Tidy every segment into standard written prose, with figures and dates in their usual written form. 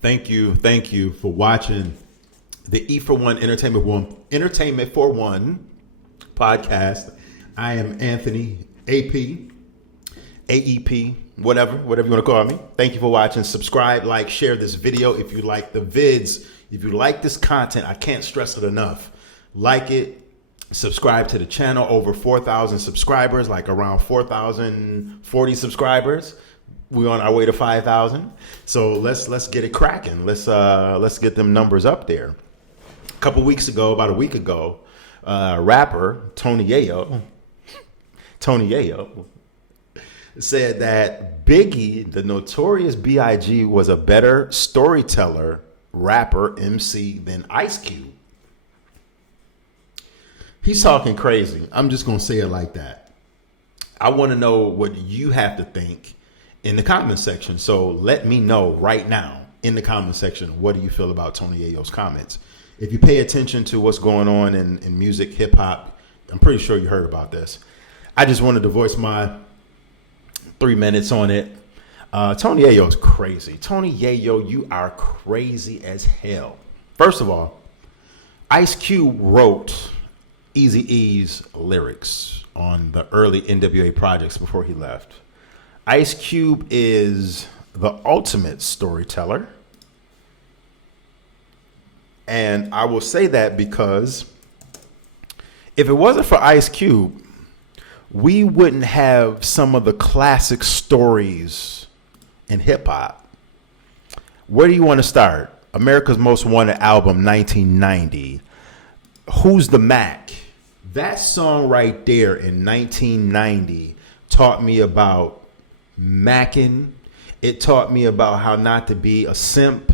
Thank you for watching the E for One Entertainment for One podcast. I am Anthony AP, AEP, whatever you want to call me. Thank you for watching. Subscribe, like, share this video if you like the vids. If you like this content, I can't stress it enough. Like it, subscribe to the channel. Over 4,000 subscribers, like around 4,040 subscribers. We're on our way to 5,000. So let's get it cracking. Let's get them numbers up there. A couple weeks ago, about a week ago, rapper Tony Yayo said that Biggie, the Notorious B.I.G, was a better storyteller, rapper, MC than Ice Cube. He's talking crazy. I'm just going to say it like that. I want to know what you have to think in the comment section. So let me know right now in the comment section, what do you feel about Tony Yayo's comments? If you pay attention to what's going on in music, hip hop, I'm pretty sure you heard about this. I just wanted to voice my 3 minutes on it. Tony Yayo's crazy. Tony Yayo, you are crazy as hell. First of all, Ice Cube wrote Eazy-E's lyrics on the early NWA projects before he left. Ice Cube is the ultimate storyteller. And I will say that because if it wasn't for Ice Cube, we wouldn't have some of the classic stories in hip hop. Where do you want to start? America's Most Wanted album, 1990. Who's the Mac? That song right there in 1990 taught me about macking. It taught me about how not to be a simp.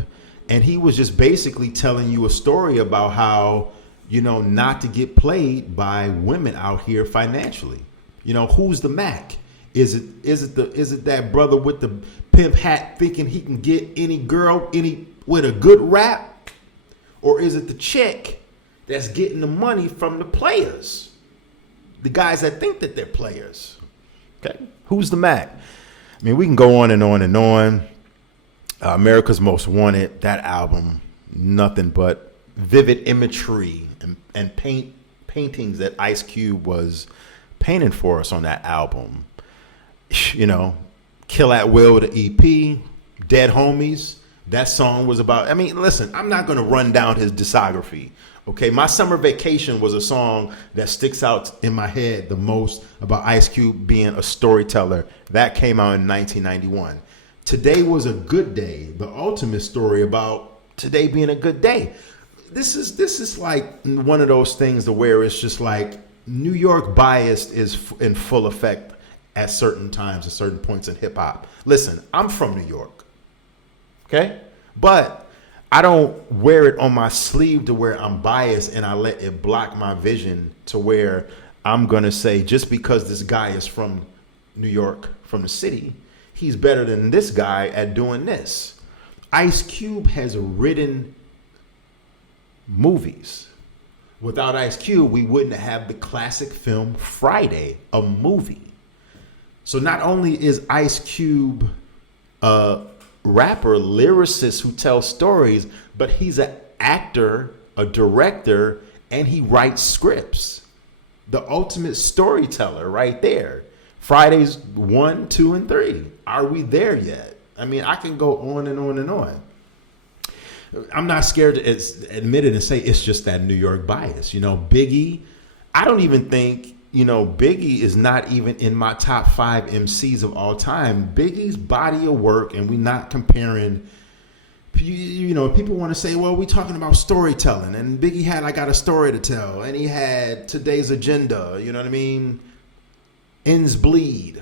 And he was just basically telling you a story about how, not to get played by women out here financially. Who's the Mac? Is it that brother with the pimp hat thinking he can get any girl with a good rap? Or is it the chick that's getting the money from the players? The guys that think that they're players. Okay. Who's the Mac? I mean, we can go on and on and on. America's Most Wanted, that album, nothing but vivid imagery and paintings that Ice Cube was painting for us on that album. Kill at Will, the EP, Dead Homies. That song was about, listen, I'm not going to run down his discography. Okay, My Summer Vacation was a song that sticks out in my head the most about Ice Cube being a storyteller. That came out in 1991. Today Was a Good Day, the ultimate story about today being a good day. This is like one of those things to where it's just like New York bias is in full effect at certain times, at certain points in hip hop. Listen, I'm from New York, okay? But I don't wear it on my sleeve to where I'm biased and I let it block my vision to where I'm going to say just because this guy is from New York, from the city, he's better than this guy at doing this. Ice Cube has written movies. Without Ice Cube, we wouldn't have the classic film Friday, a movie. So not only is Ice Cube rapper, lyricist who tells stories, but he's an actor, a director, and he writes scripts. The ultimate storyteller right there. Fridays 1, 2, and 3. Are we there yet? I can go on and on and on. I'm not scared to admit it and say it's just that New York bias. Biggie, I don't even think, Biggie is not even in my top 5 MCs of all time. Biggie's body of work, and we're not comparing. People want to say, well, we're talking about storytelling, and Biggie had I Got a Story to Tell, and he had Today's Agenda, Ends Bleed,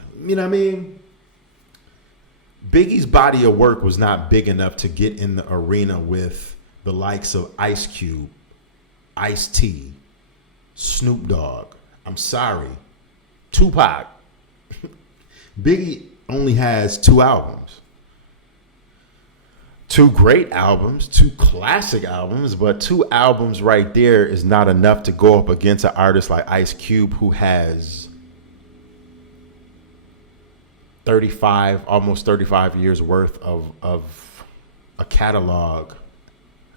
Biggie's body of work was not big enough to get in the arena with the likes of Ice Cube, Ice-T, Snoop Dogg. I'm sorry, Tupac. Biggie only has 2 albums. 2 great albums, 2 classic albums, but 2 albums right there is not enough to go up against an artist like Ice Cube, who has 35, almost 35 years worth of a catalog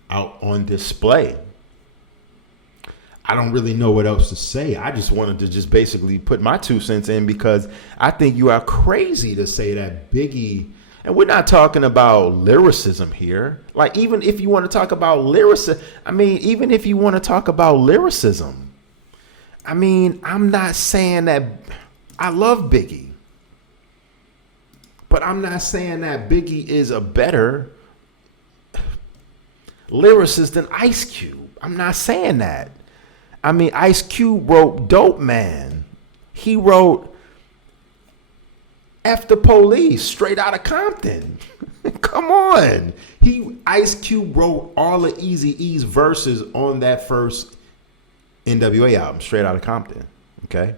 out on display. I don't really know what else to say. I just wanted to just basically put my 2 cents in because I think you are crazy to say that Biggie, and we're not talking about lyricism here. Like, even if you want to talk about lyricism, even if you want to talk about lyricism, I'm not saying that I love Biggie, but I'm not saying that Biggie is a better lyricist than Ice Cube. I'm not saying that. Ice Cube wrote Dope Man. He wrote F the Police, Straight Outta Compton. Come on. Ice Cube wrote all of Eazy-E's verses on that first NWA album, Straight Outta Compton. Okay?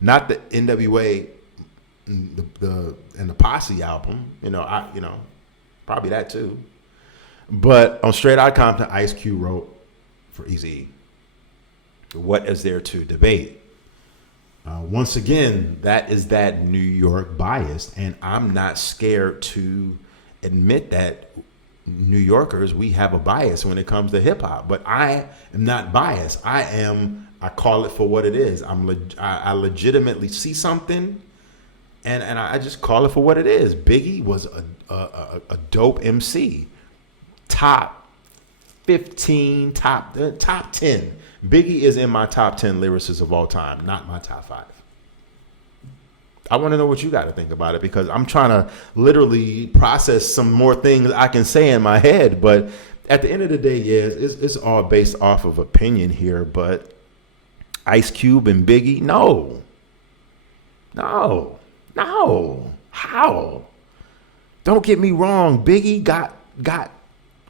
Not the NWA and the Posse album. Probably that too. But on Straight Outta Compton, Ice Cube wrote for Eazy-E. What is there to debate? Once again, that is that New York bias, and I'm not scared to admit that New Yorkers, we have a bias when it comes to hip hop. But I am not biased. I call it for what it is. I legitimately see something, and I just call it for what it is. Biggie was a dope MC, top 15, top 10. Biggie is in my top 10 lyricists of all time, not my top 5. I want to know what you got to think about it because I'm trying to literally process some more things I can say in my head. But at the end of the day, yeah, it's all based off of opinion here. But Ice Cube and Biggie, no. How? Don't get me wrong. Biggie got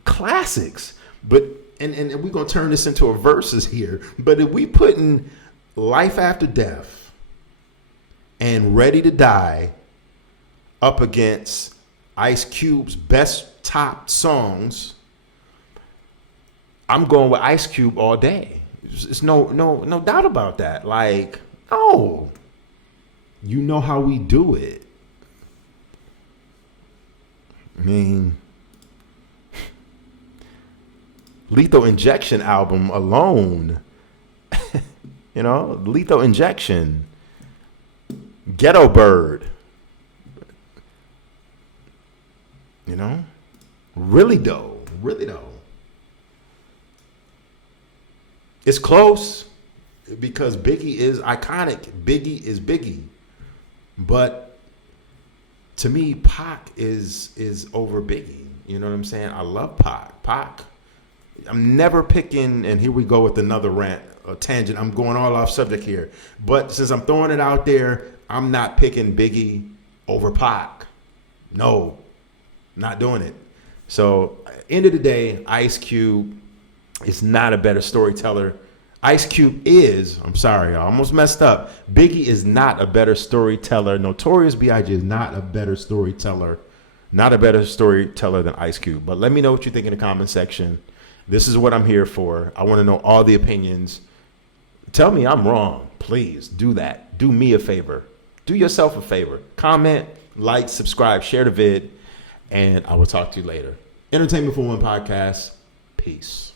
classics, but and we're gonna turn this into a versus here. But if we putting Life After Death and Ready to Die up against Ice Cube's best top songs, I'm going with Ice Cube all day. It's no doubt about that. Like, no, you know how we do it. Lethal Injection album alone, Lethal Injection, Ghetto Bird, really though. It's close because Biggie is iconic. Biggie is Biggie, but to me, Pac is over Biggie. You know what I'm saying? I love Pac. I'm never picking, and here we go with another rant, a tangent. I'm going all off subject here. But since I'm throwing it out there, I'm not picking Biggie over Pac. No, not doing it. So, end of the day, Ice Cube is not a better storyteller. Ice Cube is, I'm sorry, I almost messed up. Biggie is not a better storyteller. Notorious B.I.G. is not a better storyteller. Not a better storyteller than Ice Cube. But let me know what you think in the comment section. This is what I'm here for. I want to know all the opinions. Tell me I'm wrong. Please do that. Do me a favor. Do yourself a favor. Comment, like, subscribe, share the vid, and I will talk to you later. Entertainment for One podcast. Peace.